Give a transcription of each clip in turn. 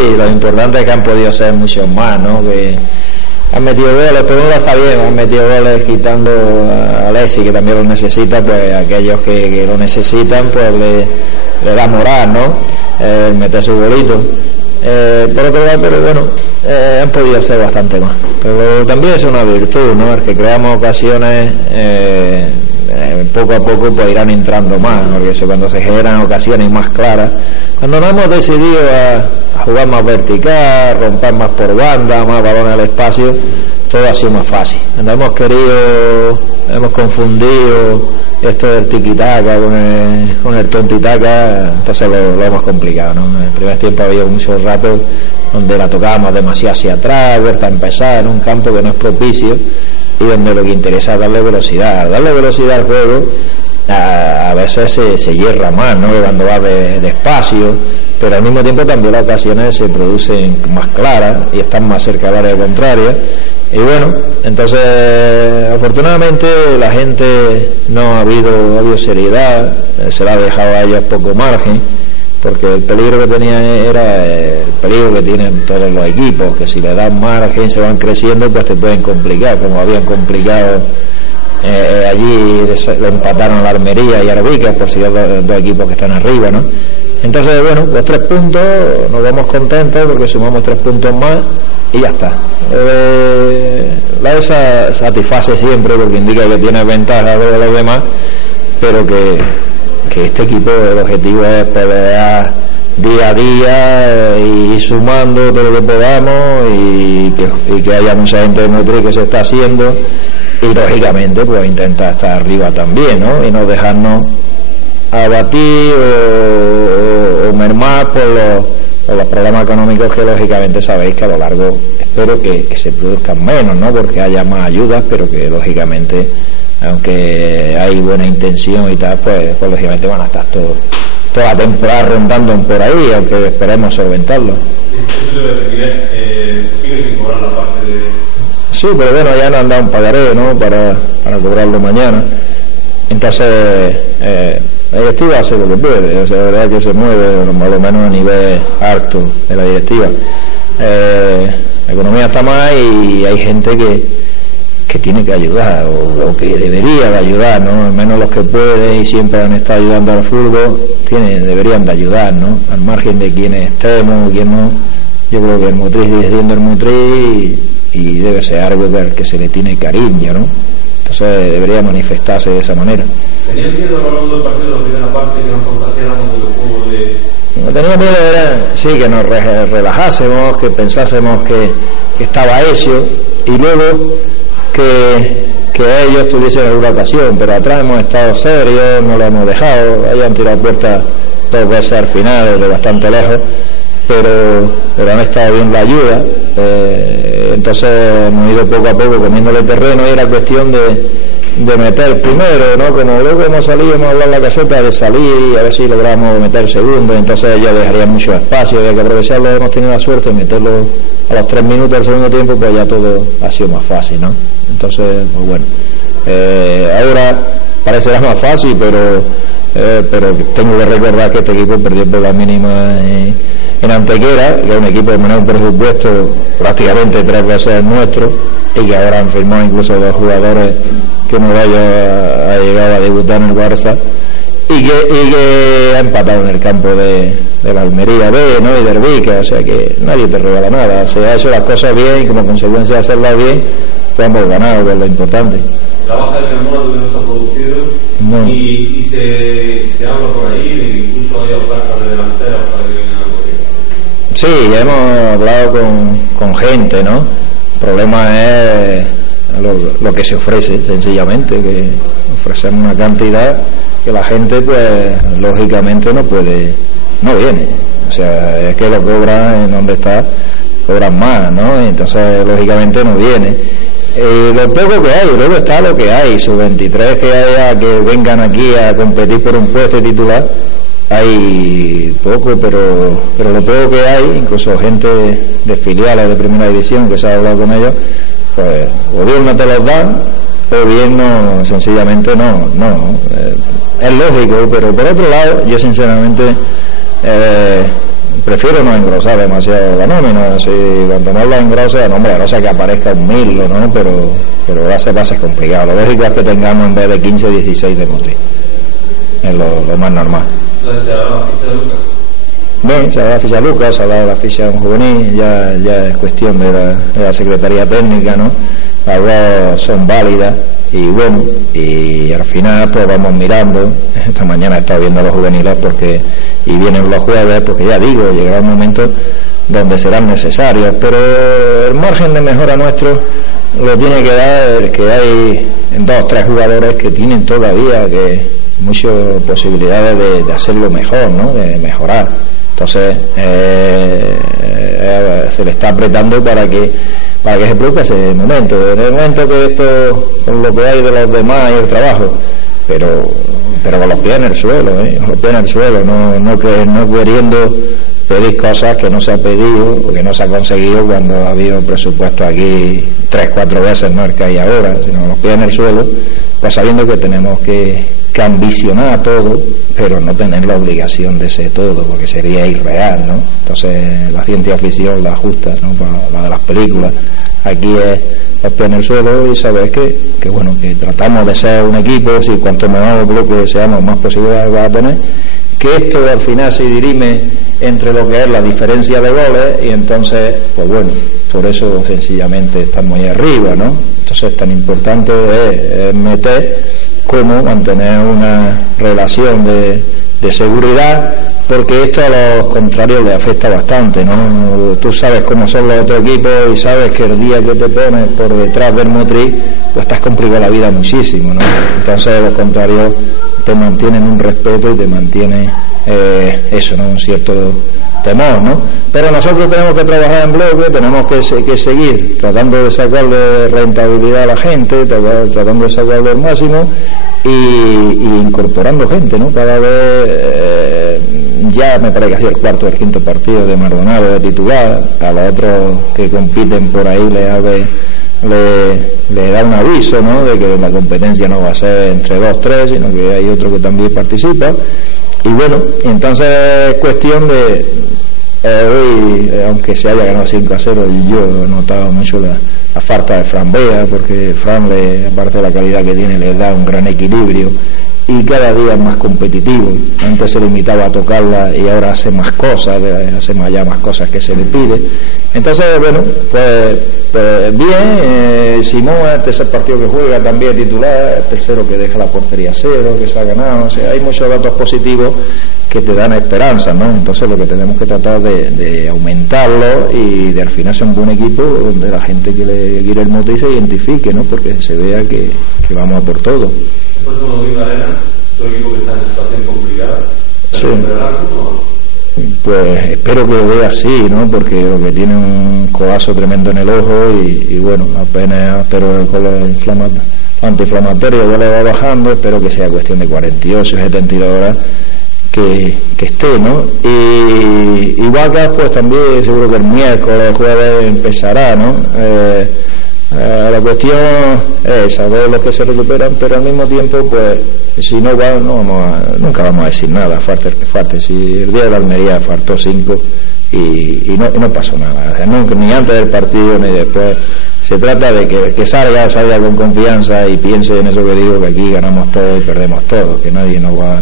Y lo importante es que han podido ser muchos más, ¿no? Que han metido goles, pero uno está bien, han metido goles quitando a Alexis, que también lo necesita, pues aquellos que lo necesitan, pues le da moral, ¿no? Meter su golito. Por otro lado, pero bueno, han podido hacer bastante más. Pero también es una virtud, ¿no? El que creamos ocasiones, poco a poco pues irán entrando más, porque cuando se generan ocasiones más claras, cuando nos hemos decidido a jugar más vertical, romper más por banda, más balones al espacio, todo ha sido más fácil. Cuando hemos confundido esto del tiki-taka con el tontitaca, entonces lo hemos complicado, ¿no? En el primer tiempo había muchos ratos donde la tocábamos demasiado hacia atrás, vuelta a empezar en un campo que no es propicio, y donde lo que interesa es darle velocidad al juego. A veces se hierra más, ¿no? Cuando va despacio, pero al mismo tiempo también las ocasiones se producen más claras y están más cerca del área contraria. Y bueno, entonces afortunadamente la gente no ha habido seriedad, se le ha dejado a ellos poco margen, porque el peligro que tenía era el peligro que tienen todos los equipos, que si le dan margen se van creciendo, pues te pueden complicar, como habían complicado allí. Le empataron a la Almería y a Arbica, por si hay dos equipos que están arriba, ¿no? Entonces bueno, los 3 puntos, nos vamos contentos porque sumamos 3 puntos más y ya está. La ESA satisface siempre porque indica que tiene ventaja sobre los demás, pero que este equipo, el objetivo es pelear día a día y sumando todo lo que podamos, y que haya mucha gente de Motril que se está haciendo, y lógicamente pues intentar estar arriba también, ¿no? Y no dejarnos abatir o mermar por los problemas económicos que lógicamente sabéis que a lo largo espero que se produzcan menos, ¿no? Porque haya más ayudas, pero que lógicamente, aunque hay buena intención y tal, pues lógicamente van a estar toda la temporada rondando por ahí, aunque esperemos solventarlo. ¿Se sigue sin cobrar la parte de...? Sí, pero bueno, ya nos han dado un pagaré, ¿no? Para cobrarlo mañana. Entonces la directiva hace lo que puede, o sea, la verdad que se mueve por lo menos a nivel alto de la directiva. La economía está mal y hay gente que tiene que ayudar, o que debería de ayudar, ¿no? Al menos los que pueden y siempre han estado ayudando al fútbol deberían de ayudar, ¿no? Al margen de quienes estemos o quien no. Yo creo que el Motril sigue siendo el Motril y debe ser algo que se le tiene cariño, ¿no? Entonces debería manifestarse de esa manera. ¿Tenía miedo a lo largo del partido, la primera parte, que nos contagiáramos de los juegos de...? Lo que tenía miedo era, sí, que nos relajásemos, que pensásemos que estaba hecho, y luego que ellos tuviesen alguna ocasión, pero atrás hemos estado serios, no lo hemos dejado. Ellos han tirado puertas 2 veces al final, desde bastante lejos, pero han estado bien la ayuda. Entonces hemos ido poco a poco comiéndole terreno, y era cuestión de meter primero, ¿no? Como luego hemos salido, hemos hablado en la caseta de salir y a ver si logramos meter segundo, entonces ellos dejarían mucho espacio, había que aprovecharlo. Hemos tenido la suerte de meterlo a los 3 minutos del segundo tiempo, pues ya todo ha sido más fácil, ¿no? Entonces, pues bueno, ahora parecerá más fácil, pero tengo que recordar que este equipo perdió por la mínima en Antequera, que es un equipo de menor presupuesto, prácticamente 3 veces el nuestro, y que ahora han firmado incluso 2 jugadores que no vaya a llegar a debutar en el Barça, y que ha empatado en el campo de la Almería B, ¿no? Y del Vica, o sea que nadie te regala nada. Se ha hecho las cosas bien y como consecuencia de hacerlas bien, pues hemos ganado, que es lo importante. La baja de Carmona no está producido, no. Y se habla por ahí de que incluso hay ofertas de delanteros para que vengan a correr. Sí, ya hemos hablado con gente, ¿no? El problema es lo que se ofrece, sencillamente, que ofrecemos una cantidad que la gente, pues lógicamente no viene. O sea, es que lo cobran en donde está, cobran más, ¿no? Y entonces lógicamente no viene. Lo poco que hay, luego está lo que hay, sub-23 que haya, que vengan aquí a competir por un puesto de titular, hay poco, pero lo poco que hay, incluso gente de filiales de primera división que se ha hablado con ellos, pues o bien no te los dan, o bien no, sencillamente no. Es lógico, pero por otro lado, yo sinceramente prefiero no engrosar demasiado la nómina. Si cuanto más la engrosa, no, hombre, no sé que aparezca un 1000, ¿no? Pero va a ser complicado. Lo lógico es que tengamos en vez de 15, 16 de Motril. Es lo más normal. Entonces, ¿se ha dado la ficha de Lucas? Bien, se ha dado la ficha de Lucas, se ha dado la ficha de un juvenil, ya es cuestión de la Secretaría Técnica, ¿no? Las dos son válidas y bueno, y al final pues vamos mirando. Esta mañana he estado viendo a los juveniles y vienen los jueves, porque ya digo, llegará un momento donde serán necesarios, pero el margen de mejora nuestro lo tiene que dar que hay 2 o 3 jugadores que tienen todavía muchas posibilidades de hacerlo mejor, ¿no? De mejorar. Entonces se le está apretando para que se produzca ese momento. En el momento que esto, con lo que hay de los demás y el trabajo, pero con los pies en el suelo, con los pies en el suelo, no queriendo pedir cosas que no se ha pedido o que no se ha conseguido cuando ha habido presupuesto aquí 3, 4 veces más que hay ahora, sino con los pies en el suelo, pues sabiendo que tenemos que ambicionar todo, pero no tener la obligación de ser todo, porque sería irreal, ¿no? Entonces la ciencia ficción, la justa, ¿no? La de las películas, aquí es los pies en el suelo y saber que bueno, que tratamos de ser un equipo, si cuanto mejor bloque seamos, más posibilidades va a tener, que esto al final se dirime entre lo que es la diferencia de goles y entonces, pues bueno, por eso sencillamente estamos ahí arriba, ¿no? Entonces tan importante es meter cómo mantener una relación de seguridad, porque esto a los contrarios les afecta bastante, ¿no? Tú sabes cómo son los otros equipos y sabes que el día que te pones por detrás del Motril, pues estás complicando la vida muchísimo, ¿no? Entonces los contrarios te mantienen un respeto y te mantienen eso, ¿no? Un cierto temor, ¿no? Pero nosotros tenemos que trabajar en bloque, tenemos que seguir tratando de sacarle rentabilidad a la gente, tratando de sacarle el máximo y incorporando gente, ¿no? Cada vez ya me parece que ha sido el 4º o el 5º partido de Maldonado de titular, a los otros que compiten por ahí le da un aviso, ¿no? De que la competencia no va a ser entre 2, 3, sino que hay otro que también participa. Y bueno, entonces es cuestión de hoy, aunque se haya ganado 5-0, yo he notado mucho la falta de Fran Bea, porque Fran, aparte de la calidad que tiene, le da un gran equilibrio y cada día es más competitivo. Antes se limitaba a tocarla y ahora hace más cosas, hace más cosas que se le pide. Entonces, bueno, pues bien, Simón es el tercer partido que juega también titular, el tercero que deja la portería 0, que se ha ganado, o sea, hay muchos datos positivos que te dan esperanza, ¿no? Entonces lo que tenemos que tratar de aumentarlo y de al final ser un buen equipo donde la gente que le quiere el Motril se identifique, ¿no? Porque se vea que vamos a por todo. El próximo domingo Arena, tu equipo que está en situación complicada, ¿se recuperará o? Pues espero que lo vea así, ¿no? Porque lo que tiene un codazo tremendo en el ojo y bueno, apenas, pero con los antiinflamatorios ya le va bajando, espero que sea cuestión de 48, 72 horas que esté, ¿no? Y Vacas pues también seguro que el miércoles, jueves empezará, ¿no? La cuestión es saber los que se recuperan, pero al mismo tiempo pues si no va, nunca vamos a decir nada, falte el que falte. Si el día de la Almería faltó 5 y no pasó nada, o sea, nunca, ni antes del partido ni después. Se trata de que salga con confianza y piense en eso que digo, que aquí ganamos todo y perdemos todo, que nadie va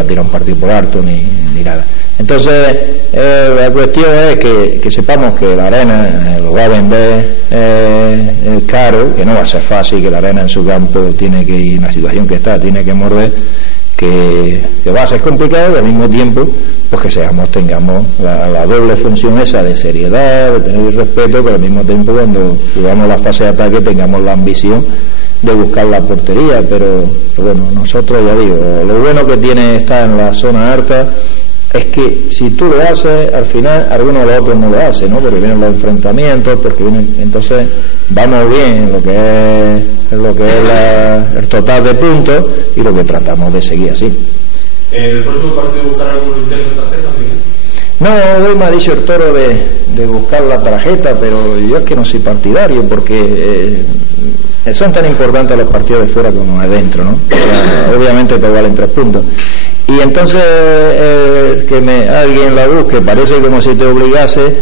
a tirar un partido por alto ni nada. Entonces la cuestión es que sepamos que la Arena lo va a vender caro, que no va a ser fácil, que la Arena en su campo tiene que ir en la situación que está, tiene que morder, que va a ser complicado y al mismo tiempo pues que tengamos la doble función esa de seriedad, de tener respeto, pero al mismo tiempo cuando jugamos la fase de ataque tengamos la ambición de buscar la portería, pero bueno, nosotros ya digo, lo bueno que tiene estar en la zona alta es que si tú lo haces, al final algunos de los otros no lo hacen, ¿no? Porque vienen los enfrentamientos, entonces vamos bien en lo que es el total de puntos y lo que tratamos de seguir así. ¿En el próximo partido buscar algún intento de tarjeta, No, Miguel? hoy me ha dicho el Toro de buscar la tarjeta, pero yo es que no soy partidario, porque son tan importantes los partidos de fuera como de dentro, ¿no? O sea, obviamente te valen 3 puntos. y entonces alguien la busque, parece como si te obligase